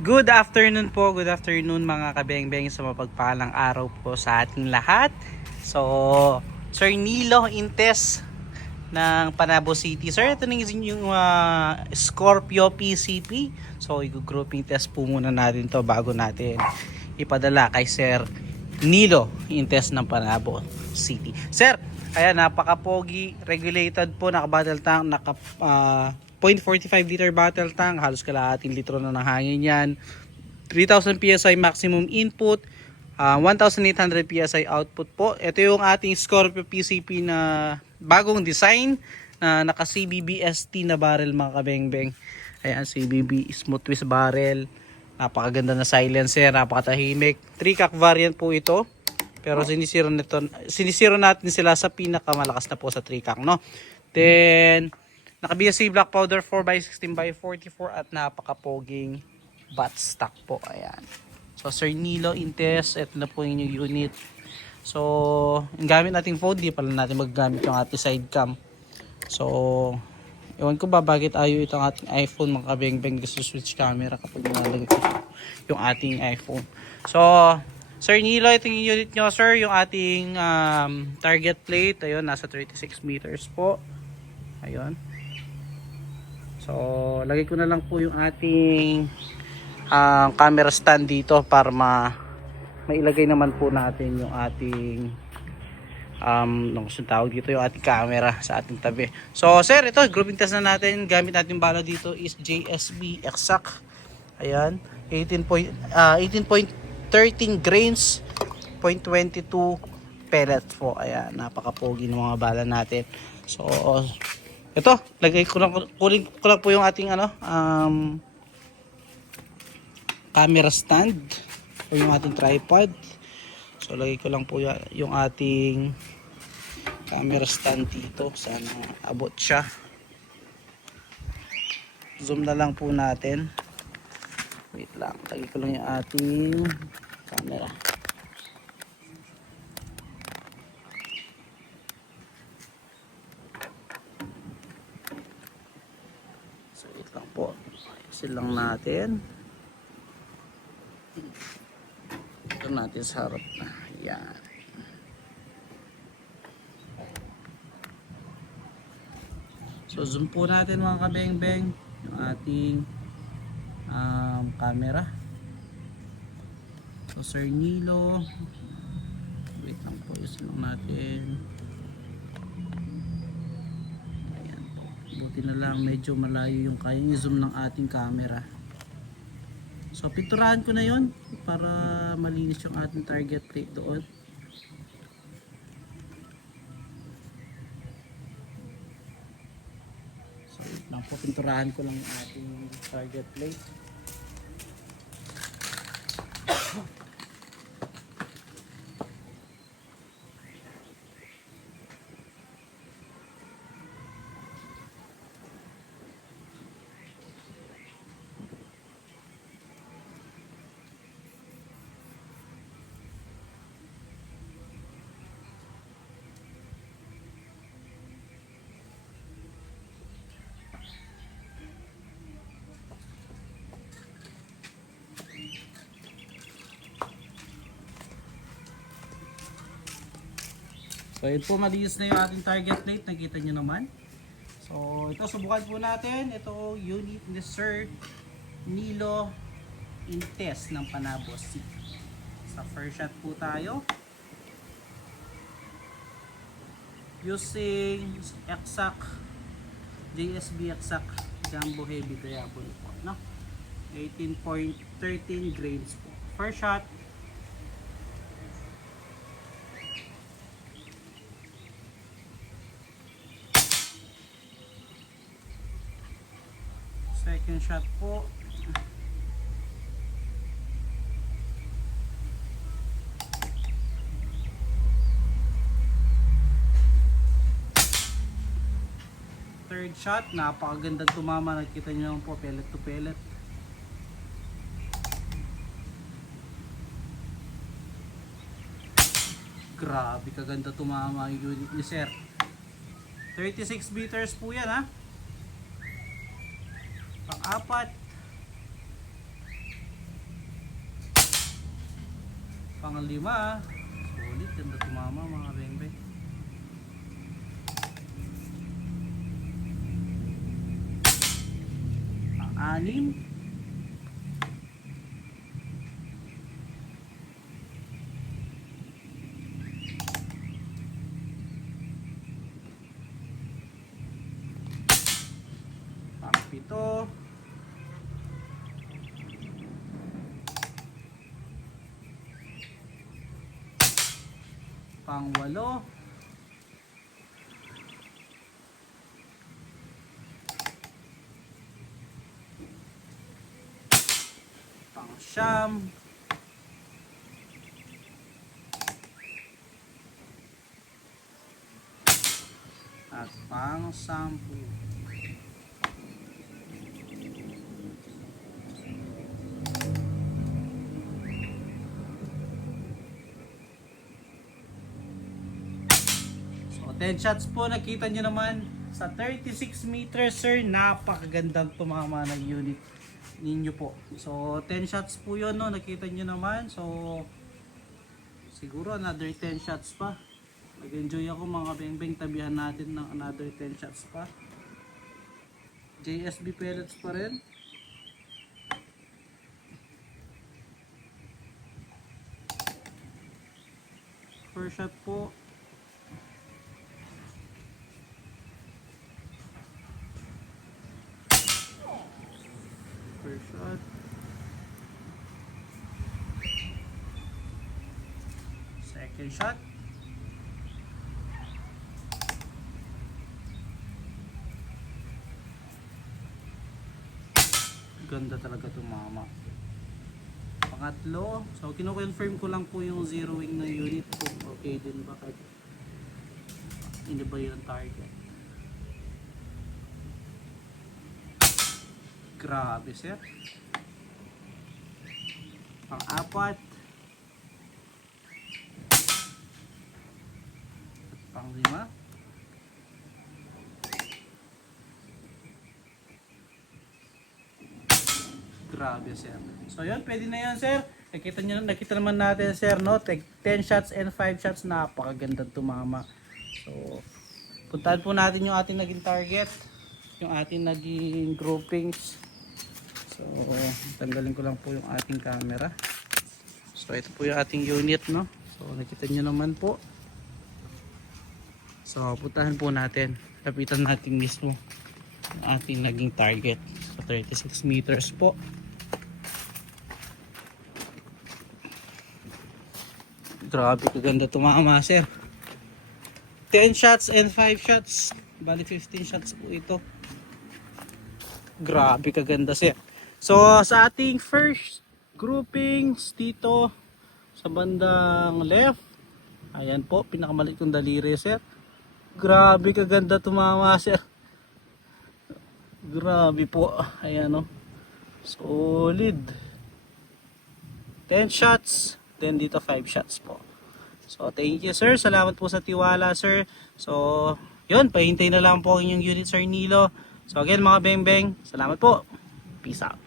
Good afternoon po, good afternoon mga kabeng-beng sa mapagpalang araw po sa ating lahat. So, Sir Nilo Intes ng Panabo City. Sir, ito na yung Scorpio PCP. So, i-grouping test po muna natin to bago natin ipadala kay Sir Nilo Intes ng Panabo City. Sir, ayan, napaka-pogi, regulated po, naka-battle tank, naka 0.45 liter battle tank, halos kalahating litro na ng hangin yan. 3,000 PSI maximum input, 1,800 PSI output po. Ito yung ating Scorpio PCP na bagong design na naka CBB ST na barrel mga kabeng-beng. Ayan, CBB smooth twist barrel. Napakaganda na silencer, napakatahimik. 3-cock variant po ito. Pero sinisiro natin sila sa pinakamalakas na po sa 3-cock, no? Then naka BSC black powder 4x16x44 at napakapoging bat stock po. Ayan. So Sir Nilo Intes, ito na po yung unit. So yung gamit nating phone, di pala natin magagamit yung ating side cam. So ewan ko ba bakit ayaw itong ating iPhone mga kabeng-beng, gusto switch camera kapag nilalagay ko yung ating iPhone. So Sir Nilo, ito yung unit nyo sir, yung ating target plate. Ayun, nasa 36 meters po. Ayun. So, lagay ko na lang po yung ating camera stand dito para mailagay naman po natin yung ating nung tawag dito, yung ating camera sa ating tabi. So, sir, ito, grouping test na natin. Gamit natin bala dito is JSB Exact. Ayan, 18.13 grains, 0.22 pellet po. Ayan, napaka-pogi ng mga bala natin. So, ito, lagay ko lang, kunin ko lang po yung ating camera stand o yung ating tripod. So lagay ko lang po yung ating camera stand dito. Sana abot siya. Zoom na lang po natin. Wait lang, lagay ko lang yung ating camera. So wait lang po, ayusin lang natin. Ito natin sa harap na. Yan. So zoom po natin mga kabeng-beng yung ating camera. So Sir Nilo, wait lang po, ayusin lang natin. Ayan po. Buti na lang medyo malayo yung kayang i-zoom ng ating camera. So pinturahan ko na yon para malinis yung ating target plate doon. So wait lang po, pinturahan ko lang yung ating target plate. So yun po, malinis na yung ating target plate, nakita nyo naman. So ito, subukan po natin. Ito unit ni Sir Nilo Intes ng Panabo City. Sa first shot po tayo. Using Exact, JSB Exact Jumbo Heavy Diabolo po, no? 18.13 grains po. First shot. Second shot po. Third shot, napakagandang tumama. Nakita nyo naman po, pellet to pellet. Grabe kaganda tumama yung unit ni Sir. 36 meters po yan ha. Pang-apat. Pang-5. Solid. Ganda tumama mga beng-beng. Pang-6. Pang-7. Pang-8. Pang-9. At pang-10. So 10 shots po, nakita nyo naman sa 36 meters sir, napakagandang tumama ng unit ninyo po. So 10 shots po yun, no? Nakita nyo naman. So siguro another 10 shots pa. Nag-enjoy ako mga beng-beng, tabihan natin ng another 10 shots pa. JSB pellets pa rin. First shot po. First shot. Second shot. Ganda talaga tumama. Pangatlo, so kino-confirm ko lang po yung zeroing na unit kung okay din ba kahit hindi ba yung target. Grabe sir. Pang-4. At pang-5. Grabe sir. So yun, pwede na yan sir. Nakita naman natin sir, no? 10 shots and 5 shots, napakagandang tumama. So puntahan po natin yung ating naging target, yung ating naging groupings. So tanggalin ko lang po yung ating camera. So ito po yung ating unit, no? So nakita nyo naman po. So puntahan po natin, lapitan natin mismo yung ating naging target. So 36 meters po. Grabe kaganda tumama sir. 10 shots and 5 shots. Bali 15 shots po ito. Grabe kaganda sir. So sa ating first groupings dito sa bandang left, ayan po, pinakamaliit kong daliri sir. Grabe kaganda tumama sir. Grabe po. Ayan o. Solid. 10 shots. Then dito 5 shots po. So thank you sir. Salamat po sa tiwala sir. So yun, pahintay na lang po ang inyong unit Sir Nilo. So again mga beng-beng, salamat po. Peace out.